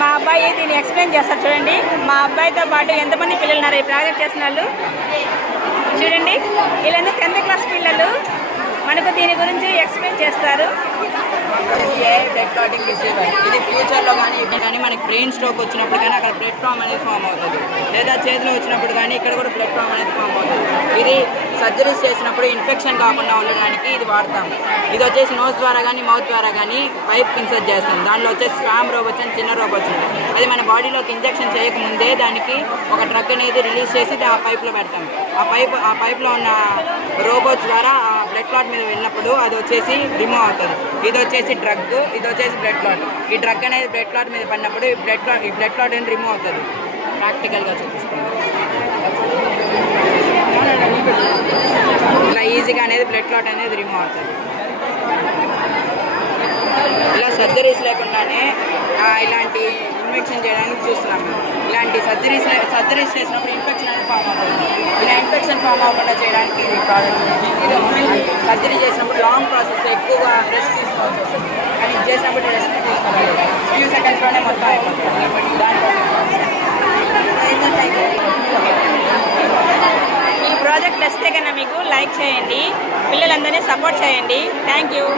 మా అబ్బాయి దీన్ని ఎక్స్ప్లెయిన్ చేస్తారు చూడండి. మా అబ్బాయితో పాటు ఎంతమంది పిల్లలు ఉన్నారు ఈ ప్రాజెక్ట్ చేసిన వాళ్ళు చూడండి. వీళ్ళందరూ 10th క్లాస్ పిల్లలు మనకు దీని గురించి ఎక్స్ప్లెయిన్ చేస్తారు. బ్లడ్ క్లాటింగ్ రిసీవర్ ఇది ఫ్యూచర్లో కానీ మనకి బ్రెయిన్ స్ట్రోక్ వచ్చినప్పుడు కానీ అక్కడ బ్లడ్ ఫామ్ అనేది ఫామ్ అవుతుంది, లేదా చేతిలో వచ్చినప్పుడు కానీ ఇక్కడ కూడా బ్లడ్ ఫామ్ అనేది ఫామ్ అవుతుంది. ఇది సర్జరీస్ చేసినప్పుడు ఇన్ఫెక్షన్ కాకుండా ఉండడానికి ఇది వాడతాం. ఇది వచ్చేసి నోస్ ద్వారా కానీ మౌత్ ద్వారా కానీ పైప్ ఇన్సర్ట్ చేస్తాం. దాంట్లో వచ్చేసి స్వామ్ రోబ్ వచ్చింది, చిన్న రోబ్ వచ్చింది. అది మన బాడీలోకి ఇంజెక్షన్ చేయకముందే దానికి ఒక డ్రగ్ అనేది రిలీజ్ చేసి ఆ పైప్లో పెడతాం. ఆ పైప్లో ఉన్న రోబోట్స్ ద్వారా ఆ బ్లడ్ క్లాట్ మీద వెళ్ళినప్పుడు అది వచ్చేసి రిమూవ్ అవుతుంది. ఇది వచ్చేసి డ్రగ్, ఇది వచ్చేసి బ్లడ్ క్లాట్. ఈ డ్రగ్ అనేది బ్లడ్ క్లాట్ మీద పడినప్పుడు ఈ బ్లడ్ క్లాట్ అనేది రిమూవ్ అవుతుంది. ప్రాక్టికల్గా చూపిస్తుంది. ఇలా ఈజీగా అనేది బ్లడ్ క్లాట్ అనేది రిమూవ్ అవుతుంది. ఇలా సర్జరీస్ లేకుండానే ఇలాంటి ఇన్ఫెక్షన్ చేయడానికి చూస్తున్నాం. ఇలాంటి సర్జరీస్ చేసినప్పుడు ఇన్ఫెక్షన్ అనేది ఫామ్ అవుతుంది. ఇలా ఇన్ఫెక్షన్ ఫామ్ అవ్వకుండా చేయడానికి ఇది ప్రాజెక్ట్. ఇది సర్జరీ చేసినప్పుడు లాంగ్ ప్రాసెస్, ఎక్కువగా రెస్ట్ తీసుకోవాల్సి వస్తుంది. కానీ ఇది చేసినప్పుడు రెస్ట్ తీసుకోవాలి, ఫ్యూ సెకండ్స్లోనే మొత్తం అయిపోతుంది. ఈ ప్రాజెక్ట్ నచ్చితే కన్నా మీకు లైక్ చేయండి, పిల్లలందరినీ సపోర్ట్ చేయండి. Thank you.